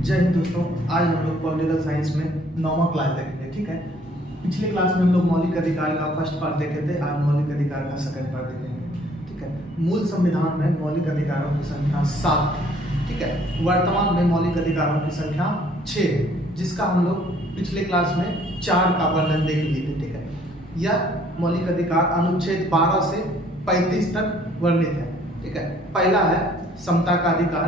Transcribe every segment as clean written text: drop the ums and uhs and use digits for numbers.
जय हिंद दोस्तों। आज हम लोग पॉलिटिकल साइंस में 9वां क्लास देखेंगे। ठीक है, पिछले क्लास में हम लोग मौलिक अधिकार का फर्स्ट पार्ट देखे थे। आज मौलिक अधिकार का सेकंड पार्ट देखेंगे। ठीक है, मूल संविधान में मौलिक अधिकारों की संख्या 7 है। ठीक है, वर्तमान में मौलिक अधिकारों की संख्या 6 है, जिसका हम लोग पिछले क्लास में 4 का वर्णन देख लिए थे। ठीक है, यह मौलिक अधिकार अनुच्छेद 12 से 35 तक वर्णित है। ठीक है, पहला है समता का अधिकार,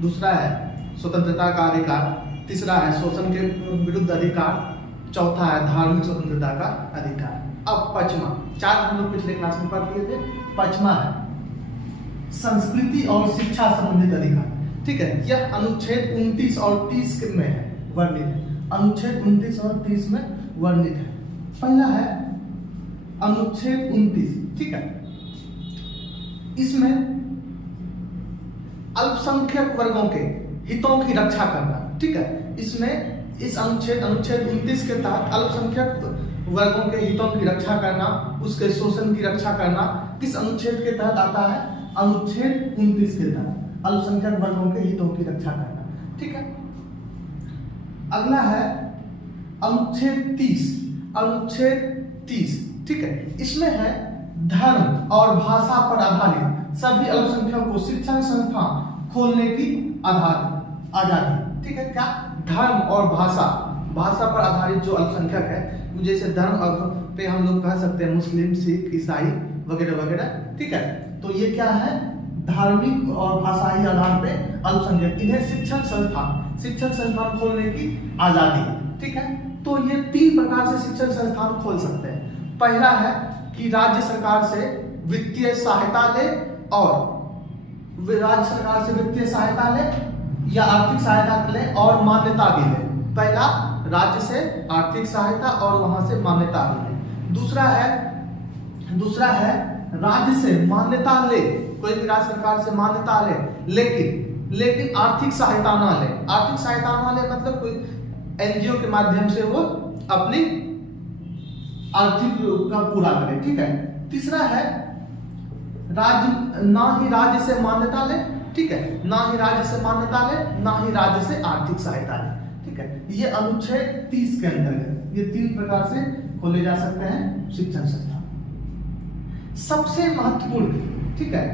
दूसरा है स्वतंत्रता का अधिकार, तीसरा है शोषण के विरुद्ध अधिकार, चौथा है धार्मिक स्वतंत्रता का अधिकार। अब पांचवा, 4 हम लोग पिछले क्लास में पढ़ लिए थे। पांचवा है संस्कृति और शिक्षा संबंधित अधिकार। ठीक है, यह अनुच्छेद 29 और 30 में है वर्णित है। अनुच्छेद 29 और 30 में वर्णित है। पहला है अनुच्छेद 29। ठीक है, इसमें अल्पसंख्यक वर्गों के हितों की रक्षा करना। ठीक है, इसमें इस अनुच्छेद 29 के तहत अल्पसंख्यक वर्गों के हितों की रक्षा करना, उसके शोषण की रक्षा करना किस अनुच्छेद के तहत आता है? अनुच्छेद 29 के तहत अल्पसंख्यक वर्गों के हितों की रक्षा करना। ठीक है, अगला है अनुच्छेद 30। अनुच्छेद 30, ठीक है, इसमें है धर्म और भाषा पर आधारित सभी अल्पसंख्यकों को शिक्षण संस्थान खोलने की आजादी। ठीक है, क्या? धर्म और भाषा पर आधारित जो अल्पसंख्यक है, जैसे धर्म पे हम लोग कह सकते हैं मुस्लिम, सिख, ईसाई वगैरह वगैरह। ठीक है, तो ये क्या है? धार्मिक और भाषाई आधार पे अल्पसंख्यक, इन्हें शिक्षण संस्थान खोलने की आजादी। ठीक है, तो ये 3 प्रकार से शिक्षण संस्थान खोल सकते हैं। पहला है कि राज्य सरकार से वित्तीय सहायता ले, और राज्य सरकार से वित्तीय सहायता ले या आर्थिक सहायता ले और मान्यता भी ले। पहला, राज्य से आर्थिक सहायता और वहां से मान्यता भी ले। दूसरा है राज्य से मान्यता ले, कोई भी राज्य सरकार से मान्यता ले, लेकिन आर्थिक सहायता ना ले। आर्थिक सहायता ना ले मतलब कोई एनजीओ के माध्यम से वो अपनी आर्थिक का पूरा करे। ठीक है, तीसरा है ना ही राज्य से मान्यता ले। ठीक है, ना ही राज्य से मान्यता ले, ना ही राज्य से आर्थिक सहायता ले। ठीक है, ये अनुच्छेद 30 के अंतर्गत ये 3 प्रकार से खोले जा सकते हैं शिक्षण संस्थान। सबसे महत्वपूर्ण, ठीक है,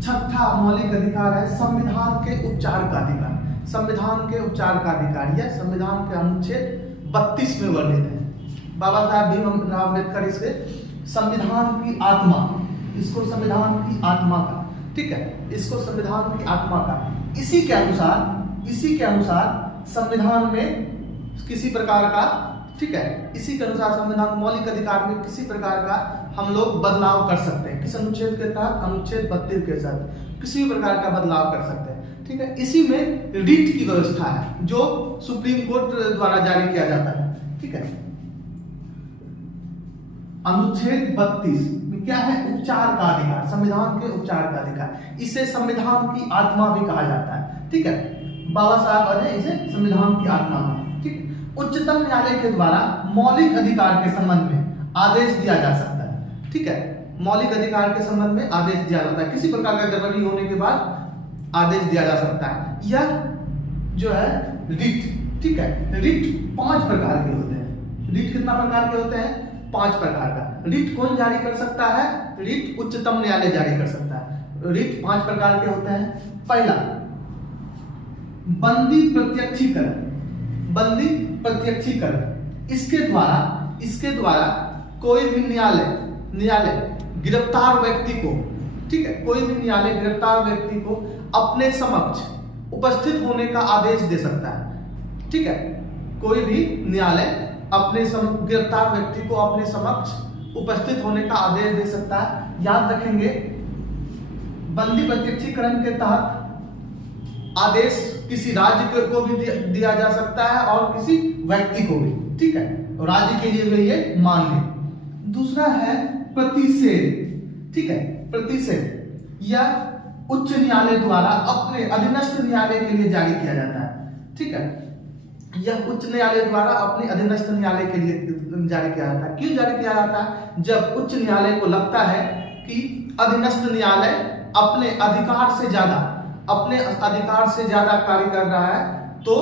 6वां मौलिक अधिकार है संविधान के उपचार का अधिकार। संविधान के उपचार का अधिकार यह संविधान के अनुच्छेद 32 में वर्णित है। बाबा साहब भीमराव अम्बेडकर इसके संविधान की आत्मा, इसको संविधान की आत्मा का, ठीक है, इसको संविधान की आत्मा का, इसी के अनुसार संविधान में किसी प्रकार का, ठीक है, इसी के अनुसार संविधान मौलिक अधिकार में किसी प्रकार का हम लोग बदलाव कर सकते हैं। किस अनुच्छेद के तहत? अनुच्छेद 32 के तहत किसी भी प्रकार का बदलाव कर सकते हैं। ठीक है, इसी में रिट की व्यवस्था है जो सुप्रीम कोर्ट द्वारा जारी किया जाता है। ठीक है, अनुच्छेद 32 में क्या है? उपचार का अधिकार, संविधान के उपचार का अधिकार। इसे संविधान की आत्मा भी कहा जाता है। ठीक है, बाबा साहब ने इसे संविधान की आत्मा कहा। ठीक, उच्चतम न्यायालय के द्वारा मौलिक अधिकार के संबंध में आदेश दिया जा सकता है। ठीक है, मौलिक अधिकार के संबंध में आदेश दिया जाता है, किसी प्रकार का गड़बड़ी होने के बाद आदेश दिया जा सकता है। यह जो है रिट, ठीक है, रिट 5 प्रकार के होते हैं। रिट कितना प्रकार के होते हैं? 5 प्रकार का। रिट कौन जारी कर सकता है? रिट उच्चतम न्यायालय जारी कर सकता है। रिट 5 प्रकार के होते हैं। पहला, बंदी प्रत्यक्षीकरण। इसके द्वारा कोई भी न्यायालय गिरफ्तार व्यक्ति को, ठीक है, कोई भी न्यायालय गिरफ्तार व्यक्ति को अपने समक्ष उपस्थित होने का आदेश दे सकता है। ठीक है, कोई भी न्यायालय अपने गिरफ्तार व्यक्ति को अपने समक्ष उपस्थित होने का आदेश दे सकता है। याद रखेंगे, बंदी प्रत्यक्षीकरण के तहत आदेश किसी राज्य को भी दिया जा सकता है और किसी व्यक्ति को भी। ठीक है, राज्य के लिए भी ये मान्य। दूसरा है प्रतिषेध। ठीक है, प्रतिषेध यह उच्च न्यायालय द्वारा अपने अधीनस्थ न्यायालय के लिए जारी किया जाता है। ठीक है, यह उच्च न्यायालय द्वारा अपने अधीनस्थ न्यायालय के लिए जारी किया जाता है। क्यों जारी किया जाता है? जब उच्च न्यायालय को लगता है कि अधीनस्थ न्यायालय अपने अधिकार से ज्यादा कार्य कर रहा है तो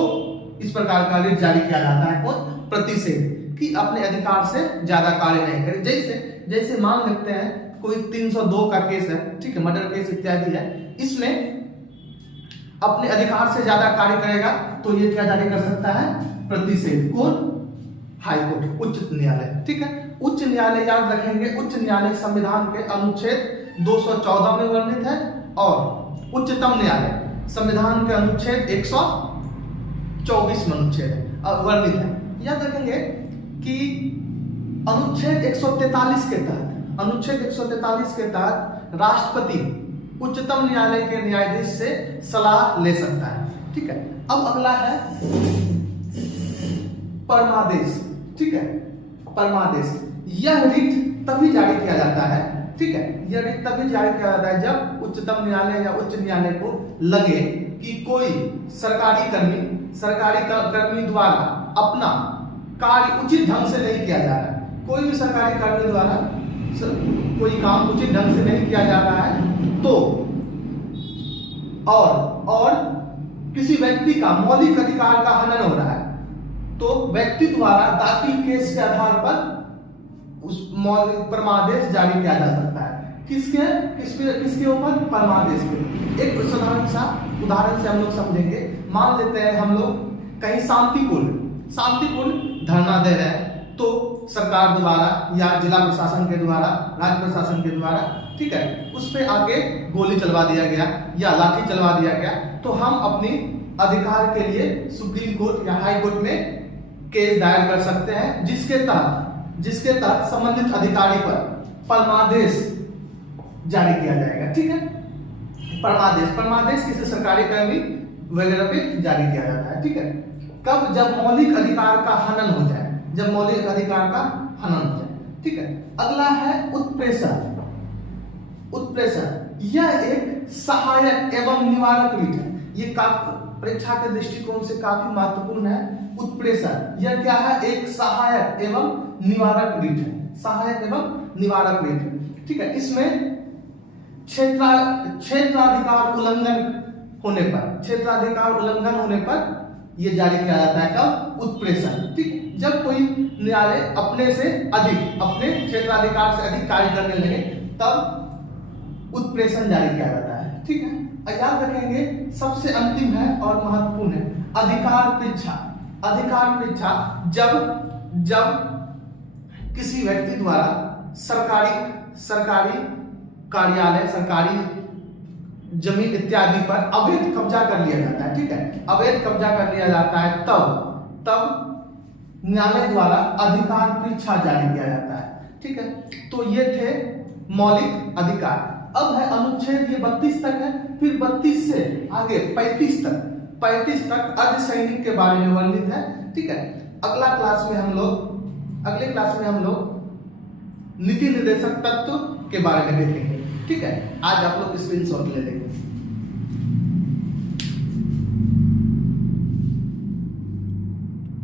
इस प्रकार का रिट जारी किया जाता है। कौन? प्रतिषेध, कि अपने अधिकार से ज्यादा कार्य नहीं करे। जैसे जैसे मान लेते हैं कोई 302 का केस है, ठीक है, मर्डर केस इत्यादि है, इसमें अपने अधिकार से ज्यादा कार्य करेगा तो ये क्या जारी कर सकता है? प्रतिषेध। कौन? हाई कोर्ट, उच्च न्यायालय, ठीक है। उच्च न्यायालय याद रखेंगे, उच्च न्यायालय संविधान के अनुच्छेद 214 में वर्णित है, और उच्चतम न्यायालय संविधान के अनुच्छेद 124 में अनुच्छेद वर्णित है। याद रखेंगे कि अनुच्छेद 143 के तहत, अनुच्छेद 143 के तहत राष्ट्रपति उच्चतम न्यायालय के न्यायाधीश से सलाह ले सकता है, ठीक है। अब अगला है परमादेश, ठीक है। परमादेश, यह रिट तभी जारी किया जाता है, ठीक है, यह रिट तभी जारी किया जाता है जब उच्चतम न्यायालय या उच्च न्यायालय को लगे कि कोई सरकारी कर्मी द्वारा अपना कार्य उचित ढंग से नहीं किया जा रहा है। कोई भी सरकारी कर्मी द्वारा कोई काम उचित ढंग से नहीं किया जा रहा है, तो और किसी व्यक्ति का मौलिक अधिकार का हनन हो रहा है, तो व्यक्ति द्वारा दाखिल केस के आधार पर उस मौलिक परमादेश जारी किया जा सकता है। किसके ऊपर? परमादेश पे। एक साधारण सा उदाहरण से हम लोग समझेंगे। मान लेते हैं हम लोग कहीं शांतिपूर्ण धरना दे रहे हैं, तो सरकार द्वारा या जिला प्रशासन के द्वारा, राज्य प्रशासन के द्वारा, ठीक है, उस पे आके गोली चलवा दिया गया या लाठी चलवा दिया गया, तो हम अपनी अधिकार के लिए सुप्रीम कोर्ट या हाई कोर्ट में केस दायर कर सकते हैं, जिसके तहत संबंधित अधिकारी पर परमादेश जारी किया जाएगा, ठीक है। परमादेश किसी सरकारी कर्मी वगैरह पे जारी किया जाता है, ठीक है। कब? जब मौलिक अधिकार का हनन हो जाए, ठीक है। अगला है उत्प्रेषण, यह एक सहायक एवं निवारक रिट है। ये परीक्षा के दृष्टिकोण से काफी महत्वपूर्ण है। उत्प्रेषण यह क्या है? एक सहायक एवं निवारक रिट है, ठीक है। इसमें क्षेत्राधिकार उल्लंघन होने पर यह जारी किया जाता है। कब? उत्प्रेषण, ठीक है। जब कोई न्यायालय अपने से अधिक, अपने क्षेत्राधिकार से अधिक कार्य करने लगे, तब उत्प्रेषण जारी किया जाता है, ठीक है। याद रखेंगे सबसे अंतिम है और महत्वपूर्ण है अधिकार परीक्षा। जब किसी व्यक्ति द्वारा सरकारी कार्यालय, सरकारी जमीन इत्यादि पर अवैध कब्जा कर लिया जाता है, ठीक है, अवैध कब्जा कर लिया जाता है, तब न्यायालय द्वारा अधिकार परीक्षा जारी किया जाता है, ठीक है। तो ये थे मौलिक अधिकार। अब है अनुच्छेद, ये 32 तक है, फिर 32 से आगे 35 तक अर्धसैनिक के बारे में वर्णित है, ठीक है। अगले क्लास में हम लोग नीति निर्देशक तत्व के बारे में देखेंगे, ठीक है। आज आप लोग स्क्रीनशॉट ले लेंगे।